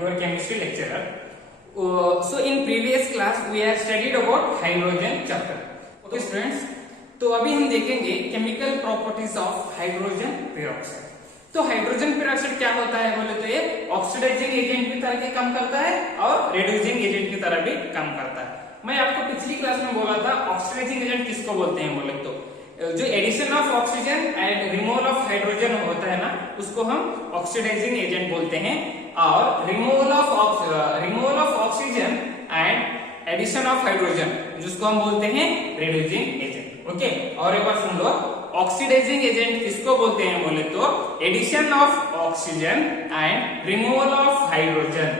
your chemistry lecturer. So in previous class we have studied about hydrogen chapter. Okay students, तो अभी हम देखेंगे chemical properties of hydrogen peroxide. तो hydrogen peroxide क्या होता है बोले तो ये ऑक्सीडाइजिंग एजेंट की तरह के काम करता है और रिड्यूसिंग एजेंट की तरह भी काम करता है। मैं आपको पिछली क्लास में बोला था ऑक्सीडाइजिंग एजेंट किसको बोलते हैं बोले तो जो addition of oxygen and removal of hydrogen होता है ना, उसको हम ऑक्सीडाइजिंग एजेंट बोलते हैं। और removal of oxygen and addition of hydrogen जिसको हम बोलते हैं रिड्यूसिंग एजेंट। ओके, और एक बार सुन लो, ऑक्सीडाइजिंग एजेंट किसको बोलते हैं बोले तो addition of oxygen and removal of hydrogen.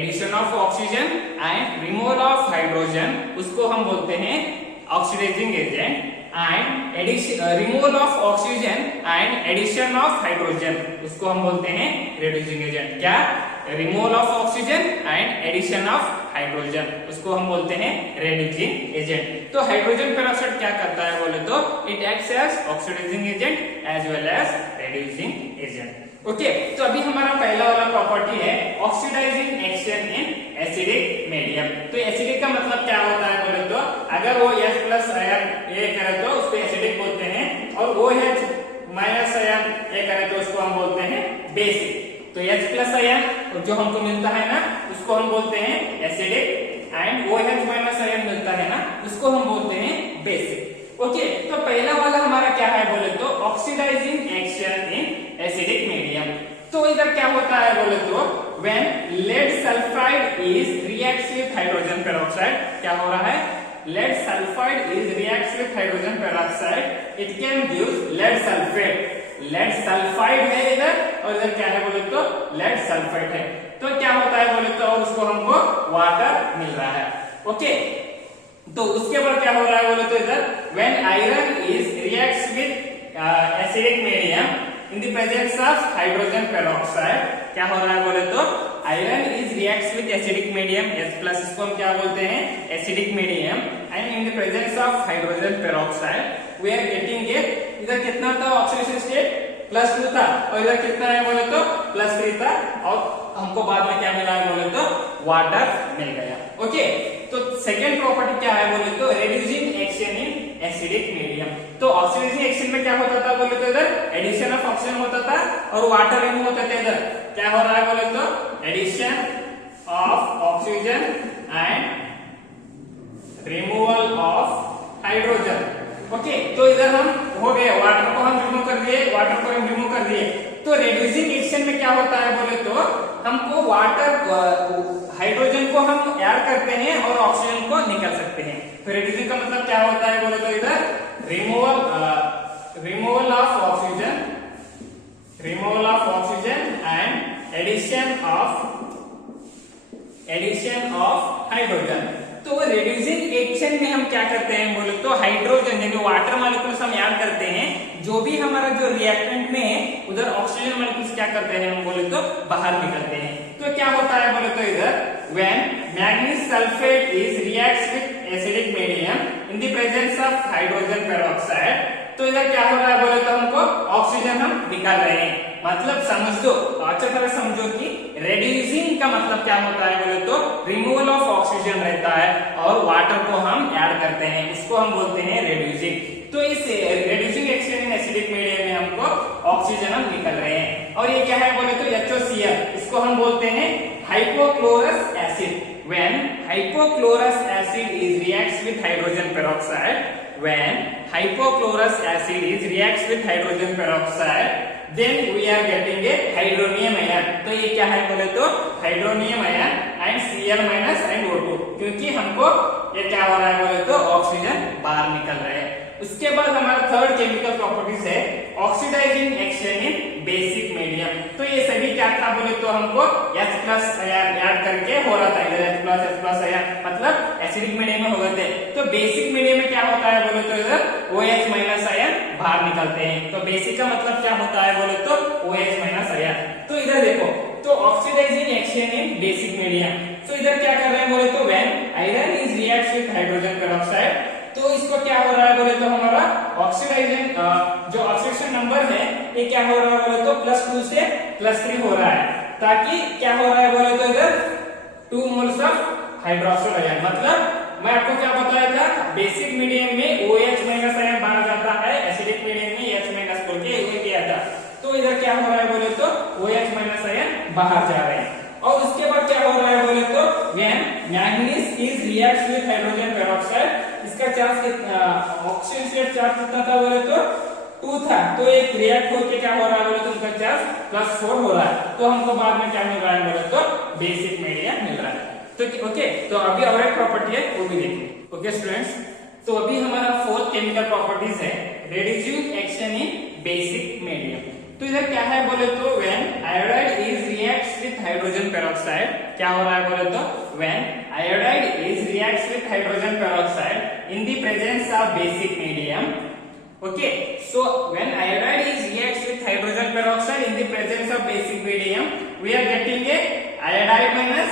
Addition of oxygen and removal of hydrogen उसको हम बोलते हैं oxidising agent. And removal of oxygen and addition of hydrogen उसको हम बोलते हैं रिड्यूसिंग एजेंट। क्या? Removal of oxygen and addition of hydrogen उसको हम बोलते हैं रिड्यूसिंग एजेंट। तो हाइड्रोजन पेरोक्साइड क्या करता है बोले तो it acts as oxidising agent as well as reducing agent. Okay, तो अभी हमारा पहला वाला प्रॉपर्टी है oxidising action in acidic medium. तो एसिडिक का मतलब क्या होता है बोले तो अगर वो H प्लस आयन ए करे तो उसको एसिडिक बोलते हैं, और OH माइनस आयन ए करे तो उसको हम बोलते हैं बेसिक। तो H प्लस आयन जो हमको मिलता है ना उसको हम बोलते हैं acidic, and OH minus ion मिलता है ना उसको हम बोलते हैं बेसिक। ओके, तो पहला वाला हमारा क्या है बोले तो oxidising action in acidic medium. तो इधर क्या होता है बोले तो when lead sulphide is reacts with hydrogen peroxide, क्या हो रहा है? Lead sulphide is reacts with hydrogen peroxide, it can give lead sulphate. Lead sulphide है इधर, और इधर क्या है बोले तो लेड सल्फेट है। तो क्या होता है बोले तो और उसको हमको वाटर मिल रहा है। ओके, तो उसके बाद क्या हो रहा है बोले तो इधर when iron is reacts with acidic medium in the presence of hydrogen peroxide, क्या हो रहा है बोले तो iron is reacts with acidic medium H+, इसको हम क्या बोलते हैं acidic medium, and in the presence of hydrogen peroxide we are getting it. इधर कितना था ऑक्सीडेशन स्टेट +2 था, और इधर कितना है बोले तो +3 था, और हमको बाद में क्या मिला है बोले तो वाटर मिल गया। ओके, तो सेकेंड प्रॉपर्टी क्या है बोले तो reducing action in acidic medium. तो ऑक्सीडाइजिंग एक्शन में क्या होता था बोले तो इधर एडिशन ऑफ ऑक्सीजन होता था और वाटर रिमूव होता था। इधर क्या हो रहा है बोले तो addition of oxygen and removal of hydrogen. Okay, तो इधर हम हो गए, वाटर को हम रिमूव कर दिए, वाटर को हम रिमूव कर दिए। तो रिड्यूसिंग एक्शन में क्या होता है बोले तो हमको वाटर हाइड्रोजन को हम ऐड करते हैं और ऑक्सीजन को निकल सकते हैं। तो रिड्यूसिंग का मतलब क्या होता है बोले तो इधर removal of oxygen and addition of hydrogen. तो रिड्यूसिंग एक्शन में हम क्या करते हैं बोले तो हाइड्रोजन यानी वाटर मॉलिक्यूल्स हम ऐड करते हैं, जो भी हमारा जो रिएक्टेंट में है उधर ऑक्सीजन मॉलिक्यूल्स क्या करते हैं हम बोले तो बाहर निकलते हैं। तो क्या होता है बोले तो इधर when manganese sulphate is reacts with acidic medium in the presence of hydrogen peroxide, तो इधर क्या हो रहा है बोले तो हमको ऑक्सीजन हम निकाल रहे हैं। मतलब समझ दो, अच्छी तरह समझो कि रिड्यूसिंग का मतलब क्या होता है बोले तो रिमूवल ऑफ ऑक्सीजन रहता है और वाटर को हम ऐड करते हैं, इसको हम बोलते हैं रिड्यूसिंग। तो इस reducing action in acidic medium में हमको ऑक्सीजन हम निकल रहे हैं, और ये क्या है बोले तो HCl, इसको हम बोलते हैं hypochlorous acid. When hypochlorous acid is reacts with hydrogen peroxide, when hypochlorous acid is reacts with hydrogen peroxide, then we are getting a hydronium ion। तो ये क्या है बोले तो hydronium ion and Cl minus and O2, क्योंकि हमको ये क्या हो रहा है बोले तो ऑक्सीजन बाहर निकल रहा है। उसके बाद हमारा थर्ड केमिकल प्रॉपर्टीज है oxidising action in basic medium. तो ये सभी क्या था बोले तो हमको H+ आयन ऐड करके हो रहा था, इधर H+ आयन मतलब एसिडिक मीडियम में हो गए थे। तो बेसिक मीडियम में क्या होता है बोले तो इधर OH माइनस आयन बाहर निकलते हैं। तो बेसिक का मतलब क्या होता है बोले तो OH माइनस आयन। तो इधर देखो, तो oxidising action in basic medium, तो इधर क्या कर रहे हैं बोले तो when iron is reacts with hydrogen peroxide, तो इसको क्या हो रहा है बोले तो हमारा ऑक्सीडाइजिंग जो ऑक्सीडेशन नंबर है ये क्या हो रहा है बोले तो +2 से +3 हो रहा है, ताकि क्या हो रहा है बोले तो इधर हाइड्रोक्सिल आयन। मतलब मैं आपको क्या बताया था, बेसिक मीडियम में OH माइनस आयन बाहर जाता है, एसिडिक मीडियम में H माइनस बोल के ये किया था। तो इधर क्या हो रहा है बोले तो OH माइनस आयन बाहर जा रहे हैं। और उसके बाद क्या हो रहा है बोले तो when manganese is react with hydrogen peroxide, इसका चार्ज ऑक्सीजन स्टेट चार्ज कितना था बोले तो 2 था। तो एक रिएक्ट होके क्या हो रहा है बोले तो उसका चार्ज +4 हो रहा है। तो हमको बाद में क्या मिल रहा है बोले तो बेसिक मीडियम मिल रहा है। तो ओके, तो अभी और एक प्रॉपर्टी है वो भी देखेंगे। ओके स्टूडेंट्स, तो अभी हमारा 4 केमिकल प्रॉपर्टीज है reducing action in basic medium. तो इधर क्या है बोले तो when iodide is reacts with hydrogen peroxide, क्या हो रहा है बोले तो when iodide is reacts with hydrogen peroxide in the presence of basic medium. Okay, so when iodide is reacts with hydrogen peroxide in the presence of basic medium, we are getting a iodide minus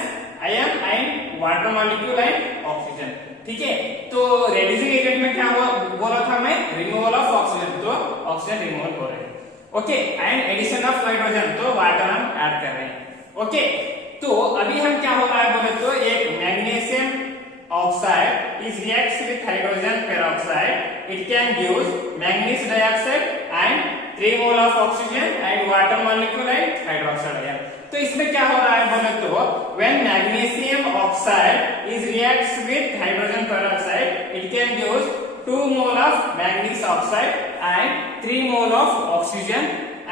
ion and water molecule and oxygen। ठीक है, तो reducing agent में क्या हुआ बोला था मैं, removal of oxygen, तो ऑक्सीजन रिमूवल हो रहे हैं। Okay, and addition of hydrogen, तो वाटर हम ऐड कर रहे हैं। ओके, तो अभी हम क्या हो रहा है बोले तो एक magnesium oxide is reacts with hydrogen peroxide, it can give manganese dioxide and 3 mole of oxygen and water molecule and hydroxide ion। तो इसमें क्या हो रहा है बोले तो when magnesium oxide is reacts with hydrogen peroxide, it can give 2 mole of manganese oxide and 3 mole of oxygen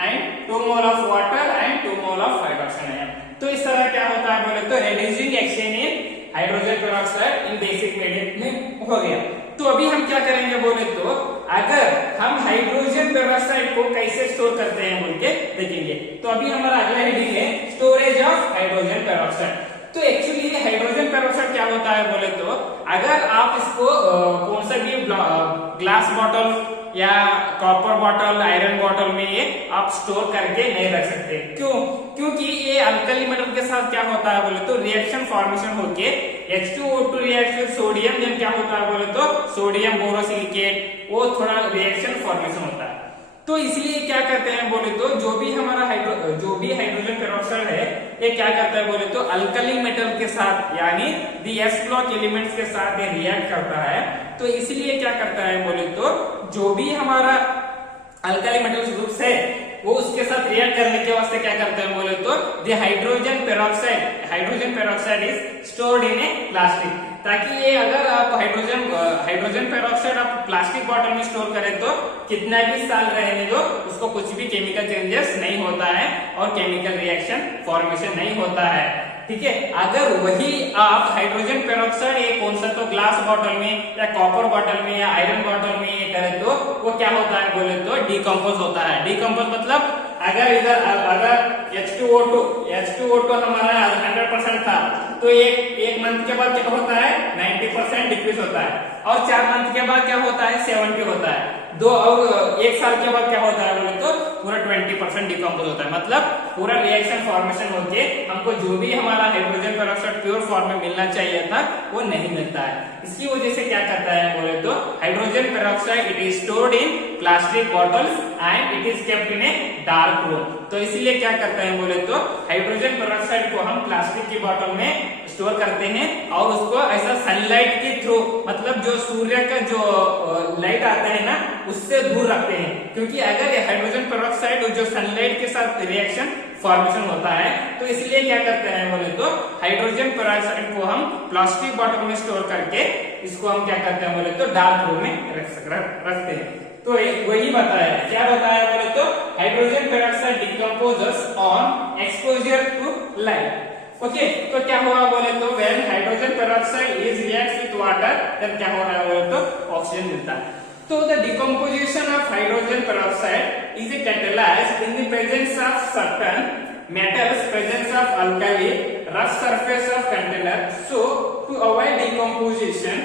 and 2 mole of water and 2 mole of hydroxide ion। तो इस तरह क्या होता है बोले तो reducing action in hydrogen peroxide in basic medium में हो गया। तो अभी हम क्या करेंगे बोले तो अगर हम हाइड्रोजन पेरोक्साइड को कैसे स्टोर करते हैं बोल के देखेंगे। तो अभी हमारा अगला हेडिंग है स्टोरेज ऑफ हाइड्रोजन पेरोक्साइड। तो एक्चुअली ये हाइड्रोजन पेरोक्साइड क्या होता है बोले तो अगर आप इसको कौन सा भी ग्लास बॉटल या कॉपर बॉटल, आयरन बॉटल में ये आप स्टोर करके नहीं रख सकते। क्यों? क्योंकि ये अल्कली मेटल के साथ क्या होता है बोले तो रिएक्शन फॉर्मेशन होके H2O2 react with sodium, then क्या होता है बोले तो सोडियम बोरोसिलिकेट, वो थोड़ा रिएक्शन फॉर्मेशन होता है। तो इसलिए क्या करते हैं बोले तो जो भी हमारा हाइड्रोजन पेरोक्साइड है ये क्या करता है बोले तो अल्कली मेटल के साथ यानी दी एस ब्लॉक एलिमेंट्स के साथ ये रिएक्ट करता है। तो इसलिए क्या करता है बोले तो जो भी हमारा अल्कली मेटल्स ग्रुप्स है वो उसके साथ रिएक्ट करने के वास्ते क्या करते हैं बोले तो the hydrogen peroxide is stored in A plastic, ताकि ये अगर आप हाइड्रोजन पेरोक्साइड आप प्लास्टिक बॉटल में स्टोर करें तो कितना भी साल रहने दो उसको कुछ भी केमिकल चेंजेस नहीं होता है और केमिकल रिएक्शन फॉर्मेशन नहीं होता है। ठीक है, अगर वही आप हाइड्रोजन पेरोक्साइड ये कौन सा तो ग्लास बॉटल में या कॉपर बॉटल में या आयरन बॉटल में ये करें तो वो क्या होता है बोले तो डिकम्पोज होता है। डिकम्पोज मतलब अगर H2O2 हमारा 100% था तो एक मंथ के बाद क्या होता है 90% डिक्रीज होता है, और 4 मंथ के बाद क्या होता है 70 होता है, 2 और 1 साल के बाद क्या होता है बोले तो पूरा 20% डिकम्पोज होता है। मतलब पूरा रिएक्शन फॉर्मेशन होके हमको जो भी हमारा हाइड्रोजन पेरोक्साइड प्योर फॉर्म में मिलना चाहिए था वो नहीं मिलता है। इसकी वजह से क्या करता है बोले तो hydrogen peroxide it is stored in plastic bottles and it is kept in a dark room. तो इसीलिए क्या करते हैं बोले तो हाइड्रोजन पेरोक्साइड को हम प्लास्टिक की बॉटल में स्टोर करते हैं और उसको ऐसा सनलाइट के थ्रू मतलब जो सूर्य का जो लाइट आता है ना उससे दूर रखते हैं, क्योंकि अगर हाइड्रोजन पेरोक्साइड जो सनलाइट के साथ रिएक्शन फॉर्मेशन होता है तो इसलिए क्या करते हैं बोले तो हाइड्रोजन पेरोक्साइड को हम प्लास्टिक बॉटल में स्टोर करके इसको हम क्या करते हैं बोले तो डार्क रूम में रखते हैं। तो वही बताया, क्या बताया बोले तो hydrogen peroxide decomposes on exposure to light. Okay, तो क्या हो रहा बोले तो when hydrogen peroxide is reacts with water तब क्या हो रहा है बोले तो ऑक्सीजन मिलता है। So the decomposition of hydrogen peroxide is catalyzed in the presence of certain metals, presence of alkali, rough surface of container. So to avoid decomposition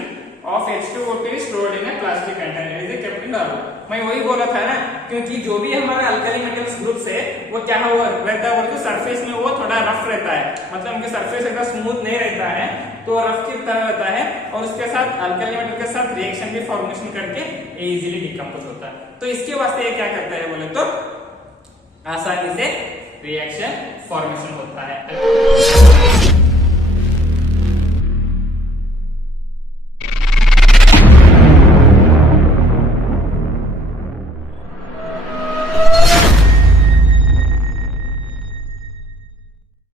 of H2O2 is stored in a plastic container is kept in the room। मैं वही बोला था ना, क्योंकि जो भी हमारा alkali metals groups है वो क्या रहता है तो सरफेस में वो थोड़ा रफ रहता है, मतलब उनके सरफेस एकदम स्मूथ नहीं रहता है, तो रफ की तरह रहता है और उसके साथ अल्कली मेटल के साथ रिएक्शन भी फॉर्मेशन करके इजीली डिकम्पोज होता है। तो इसके वास्ते ये क्या करता है बोले तो आसानी से रिएक्शन फॉर्मेशन होता है।